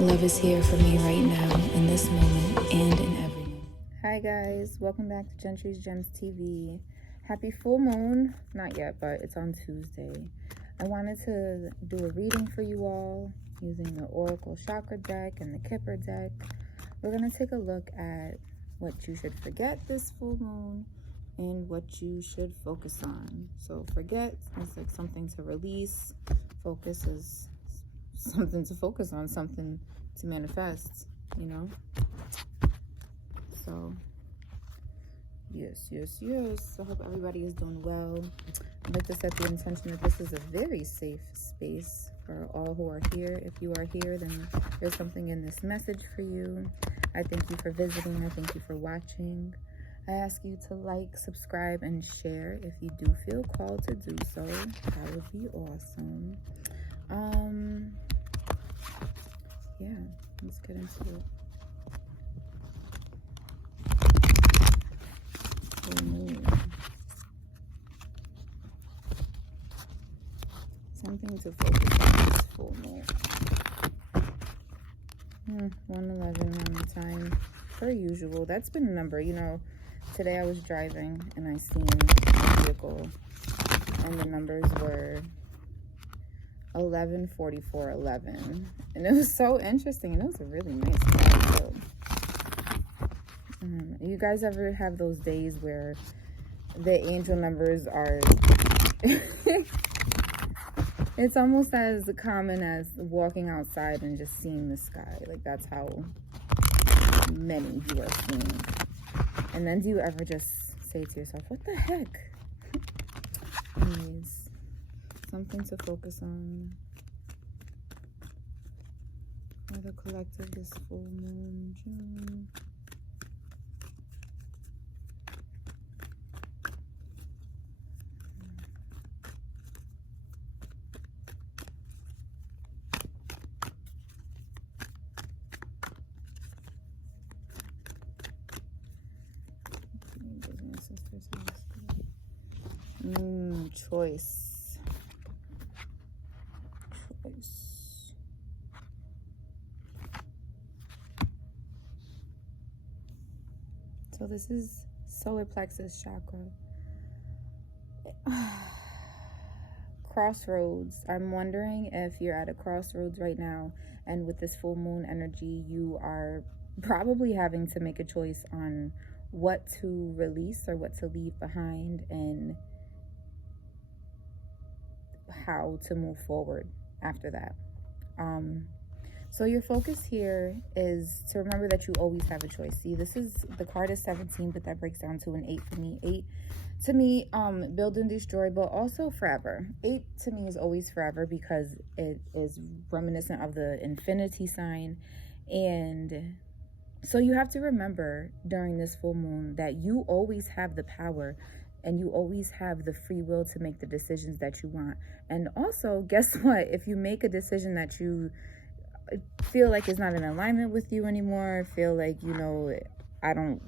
Love is here for me right now, in this moment, and in every moment. Hi guys, welcome back to Jentrisgems TV. Happy full moon. Not yet, but it's on Tuesday. I wanted to do a reading for you all using the Oracle Chakra deck and the Kipper deck. We're going to take a look at what you should forget this full moon and what you should focus on. So forget is like something to release. Focus is something to focus on, something to manifest, you know? So yes. I hope everybody is doing well. I'd like to set the intention that this is a very safe space for all who are here. If you are here, then there's something in this message for you. I thank you for visiting. I thank you for watching. I ask you to like, subscribe, and share if you do feel called to do so. That would be awesome. Yeah, let's get into it. Full moon. Something to focus on this full moon. 111 on the time, per usual. That's been a number, you know. Today I was driving and I seen a vehicle and the numbers were 114411, and it was so interesting, and it was a really nice car too. You guys ever have those days where the angel numbers are it's almost as common as walking outside and just seeing the sky? Like, that's how many you are seeing. And then do you ever just say to yourself, what the heck? Anyways, something to focus on for the collective this full moon, June. Choice. So this is solar plexus chakra. Crossroads. I'm wondering if you're at a crossroads right now, and with this full moon energy, you are probably having to make a choice on what to release or what to leave behind, and how to move forward after that. So your focus here is to remember that you always have a choice. See, this is, the card is 17, but that breaks down to an 8 for me. 8 to me, build and destroy, but also forever. 8 to me is always forever because it is reminiscent of the infinity sign. And so you have to remember during this full moon that you always have the power and you always have the free will to make the decisions that you want. And also, guess what? If you make a decision that you feel like is not in alignment with you anymore, feel like, you know, I don't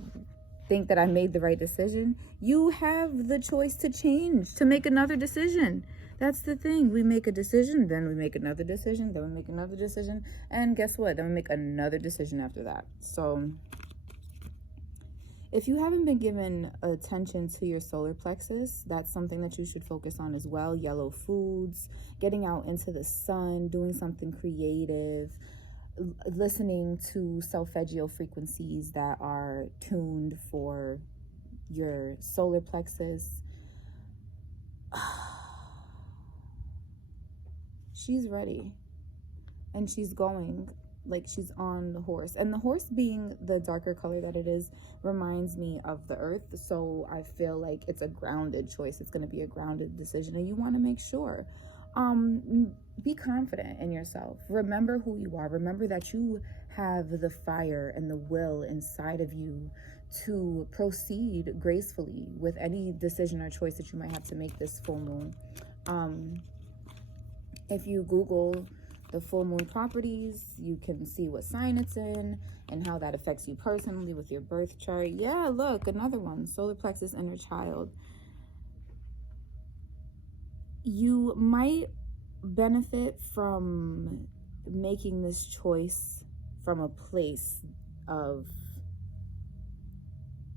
think that I made the right decision, you have the choice to change, to make another decision. That's the thing. We make a decision, then we make another decision, then we make another decision, and guess what? Then we make another decision after that. So if you haven't been given attention to your solar plexus, that's something that you should focus on as well. Yellow foods, getting out into the sun, doing something creative, listening to solfeggio frequencies that are tuned for your solar plexus. She's ready, and she's going. Like, she's on the horse, and the horse, being the darker color that it is, reminds me of the earth. So I feel like it's a grounded choice. It's going to be a grounded decision, and you want to make sure be confident in yourself. Remember who you are. Remember that you have the fire and the will inside of you to proceed gracefully with any decision or choice that you might have to make this full moon. If you Google the full moon properties, you can see what sign it's in and how that affects you personally with your birth chart. Yeah, look, another one, solar plexus, inner child. You might benefit from making this choice from a place of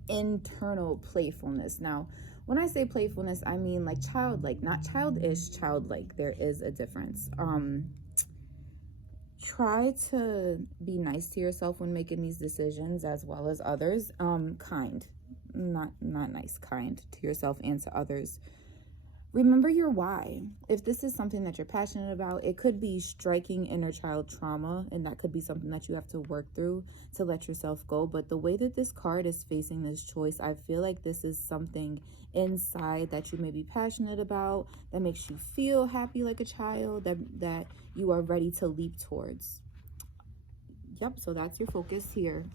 internal playfulness. Now, when I say playfulness, I mean like childlike, not childish, childlike. There is a difference. Try to be nice to yourself when making these decisions, as well as others. Kind, not nice, kind to yourself and to others. Remember your why. If this is something that you're passionate about, it could be striking inner child trauma, and that could be something that you have to work through to let yourself go. But the way that this card is facing this choice, I feel like this is something inside that you may be passionate about, that makes you feel happy like a child, that you are ready to leap towards. Yep, so that's your focus here.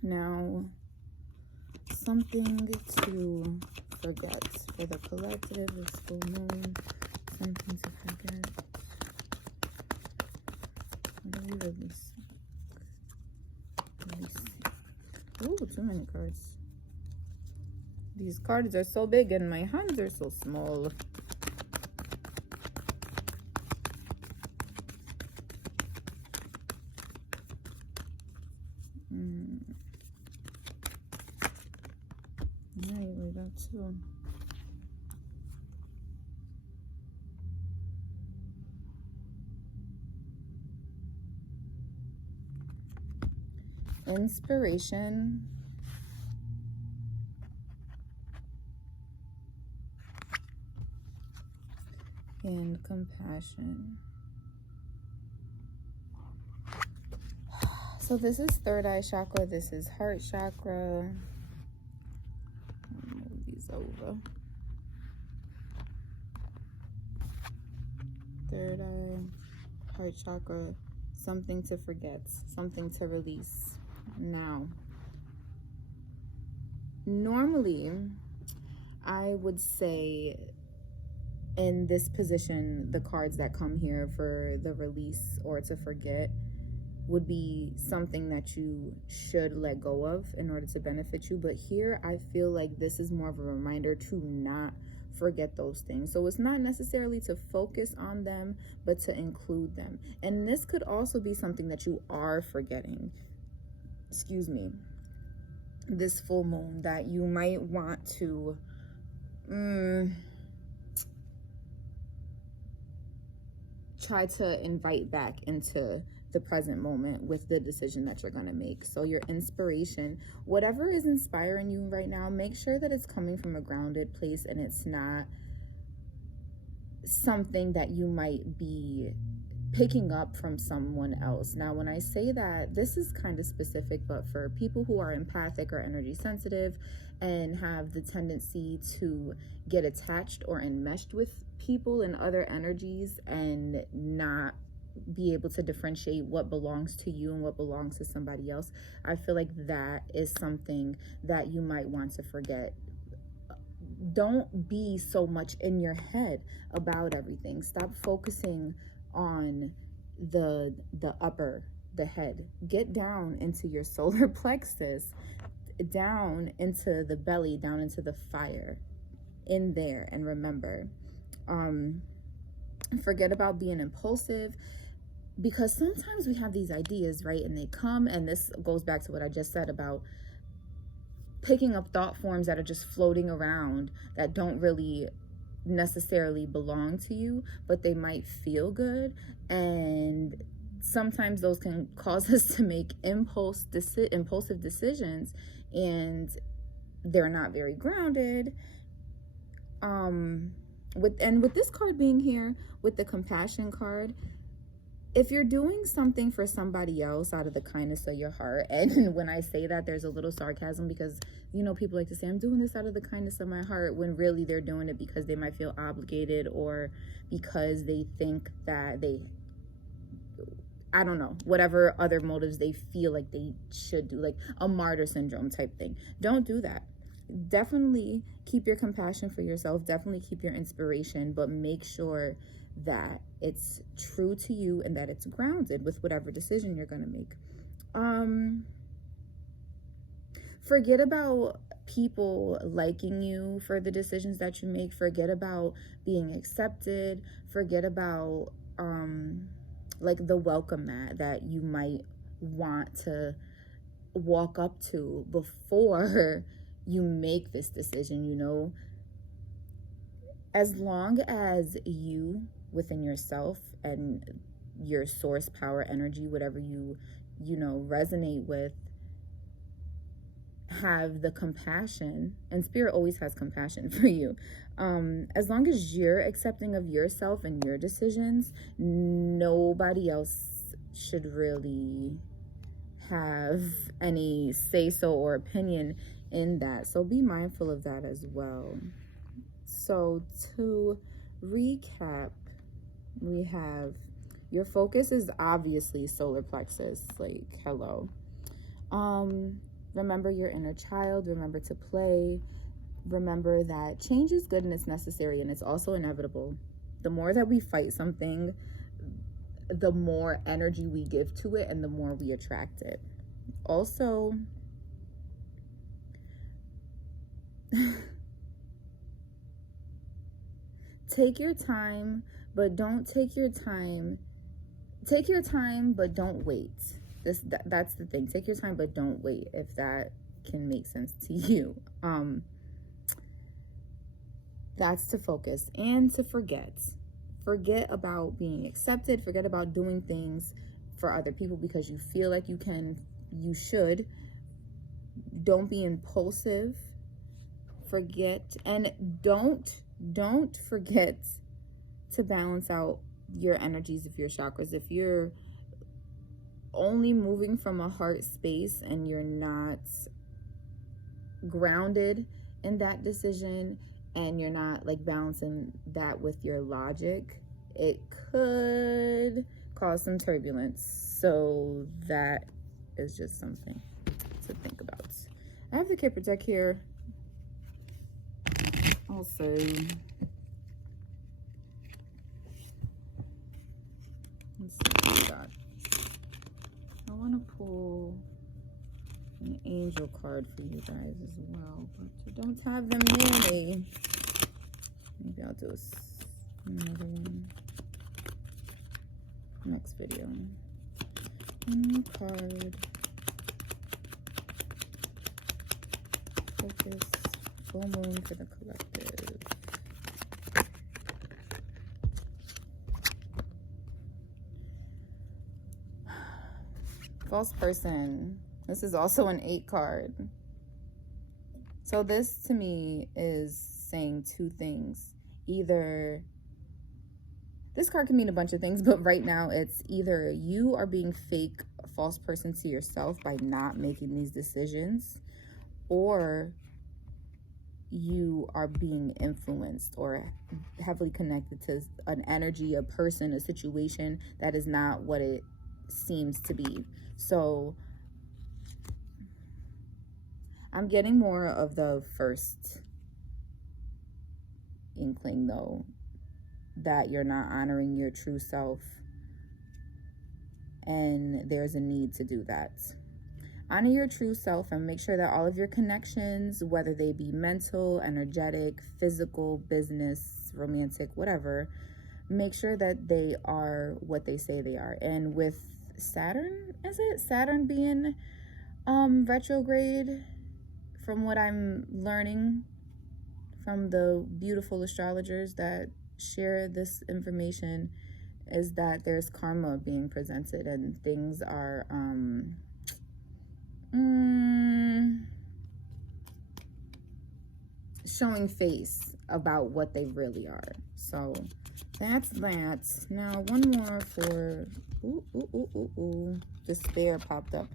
Now, something to forget for the collective, this full moon, something to forget. What do we release? Ooh, too many cards. These cards are so big and my hands are so small. Yeah, you read that too. Inspiration. And compassion. So this is third eye chakra. This is heart chakra. I'll move these over. Third eye, heart chakra. Something to forget. Something to release. Now, normally, I would say in this position, the cards that come here for the release or to forget would be something that you should let go of in order to benefit you. But here, I feel like this is more of a reminder to not forget those things. So it's not necessarily to focus on them, but to include them. And this could also be something that you are forgetting. Excuse me. This full moon, that you might want to try to invite back into the present moment with the decision that you're going to make. So your inspiration, whatever is inspiring you right now, make sure that it's coming from a grounded place and it's not something that you might be picking up from someone else. Now, when I say that, this is kind of specific, but for people who are empathic or energy sensitive and have the tendency to get attached or enmeshed with people and other energies and not be able to differentiate what belongs to you and what belongs to somebody else, I feel like that is something that you might want to forget. Don't be so much in your head about everything. Stop focusing on the head. Get down into your solar plexus, down into the belly, down into the fire in there. And remember, forget about being impulsive, because sometimes we have these ideas, right? And they come, and this goes back to what I just said about picking up thought forms that are just floating around that don't really necessarily belong to you, but they might feel good. And sometimes those can cause us to make impulsive decisions, and they're not very grounded. With this card being here, with the compassion card, if you're doing something for somebody else out of the kindness of your heart, and when I say that, there's a little sarcasm, because, you know, people like to say, I'm doing this out of the kindness of my heart, when really they're doing it because they might feel obligated, or because they think that I don't know, whatever other motives they feel like they should do, like a martyr syndrome type thing. Don't do that. Definitely keep your compassion for yourself. Definitely keep your inspiration, but make sure that it's true to you and that it's grounded with whatever decision you're going to make. Forget about people liking you for the decisions that you make. Forget about being accepted. Forget about like the welcome mat that you might want to walk up to before you make this decision, you know. As long as you within yourself and your source power energy, whatever you know resonate with, have the compassion, and spirit always has compassion for you, as long as you're accepting of yourself and your decisions, nobody else should really have any say so or opinion in that. So be mindful of that as well. So to recap, we have your focus is obviously solar plexus, like hello. Remember your inner child, remember to play, remember that change is good and it's necessary and it's also inevitable. The more that we fight something, the more energy we give to it and the more we attract it. Also, take your time, but don't take your time. Take your time, but don't wait. That's the thing. Take your time, but don't wait, if that can make sense to you. That's to focus and to forget. Forget about being accepted. Forget about doing things for other people because you feel like you can, you should. Don't be impulsive. Forget, and don't forget to balance out your energies of your chakras. If you're only moving from a heart space and you're not grounded in that decision and you're not like balancing that with your logic, it could cause some turbulence. So that is just something to think about. I have the Kipper deck here. Also, let's see what we got. I want to pull an angel card for you guys as well, but you don't have them near me. Maybe I'll do another one next video. One card. Focus. Full moon for the collective. False person. This is also an 8 card. So this to me is saying two things. Either, this card can mean a bunch of things, but right now it's either you are being fake false person to yourself by not making these decisions, or you are being influenced or heavily connected to an energy, a person, a situation that is not what it seems to be. So I'm getting more of the first inkling though, that you're not honoring your true self, and there's a need to do that. Honor your true self and make sure that all of your connections, whether they be mental, energetic, physical, business, romantic, whatever, make sure that they are what they say they are. And with Saturn, is it? Saturn being retrograde, from what I'm learning from the beautiful astrologers that share this information, is that there's karma being presented and things are showing face about what they really are. So that's that. Now one more for despair popped up.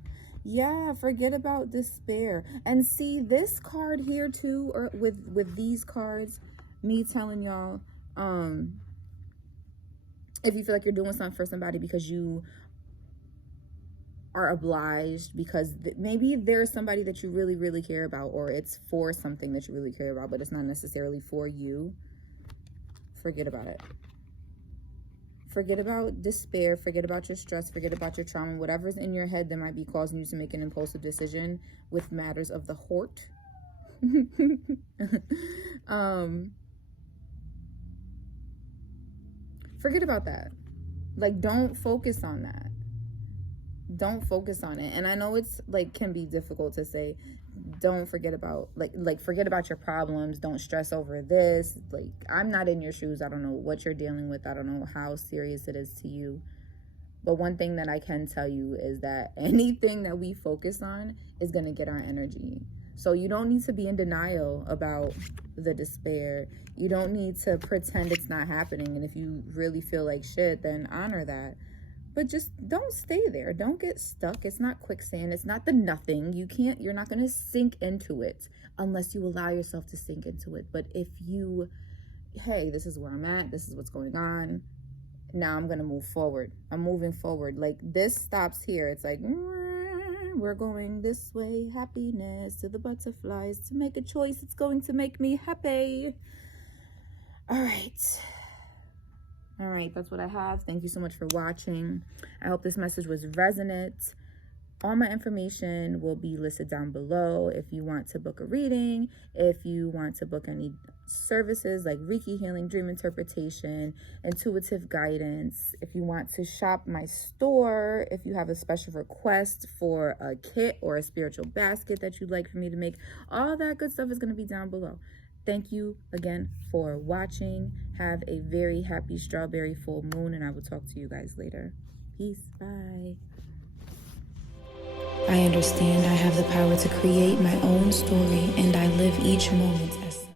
Yeah, forget about despair. And see this card here too, or with these cards, me telling y'all, if you feel like you're doing something for somebody because you are obliged, because maybe there's somebody that you really, really care about, or it's for something that you really care about, but it's not necessarily for you, forget about it. Forget about despair, forget about your stress, forget about your trauma, whatever's in your head that might be causing you to make an impulsive decision with matters of the heart. Forget about that. Like, don't focus on that. Don't focus on it. And I know it's like can be difficult to say, don't forget about forget about your problems, don't stress over this. Like, I'm not in your shoes. I don't know what you're dealing with. I don't know how serious it is to you. But one thing that I can tell you is that anything that we focus on is going to get our energy. So you don't need to be in denial about the despair. You don't need to pretend it's not happening. And if you really feel like shit, then honor that. But just don't stay there. Don't get stuck. It's not quicksand. It's not the nothing. You're not going to sink into it unless you allow yourself to sink into it. But if you, hey, this is where I'm at. This is what's going on. Now I'm going to move forward. I'm moving forward. Like, this stops here. It's like, we're going this way. Happiness to the butterflies. To make a choice, it's going to make me happy. All right, that's what I have. Thank you so much for watching. I hope this message was resonant. All my information will be listed down below if you want to book a reading, if you want to book any services like Reiki healing, dream interpretation, intuitive guidance, if you want to shop my store, if you have a special request for a kit or a spiritual basket that you'd like for me to make, all that good stuff is going to be down below. Thank you again for watching. Have a very happy strawberry full moon, and I will talk to you guys later. Peace. Bye. I understand I have the power to create my own story, and I live each moment as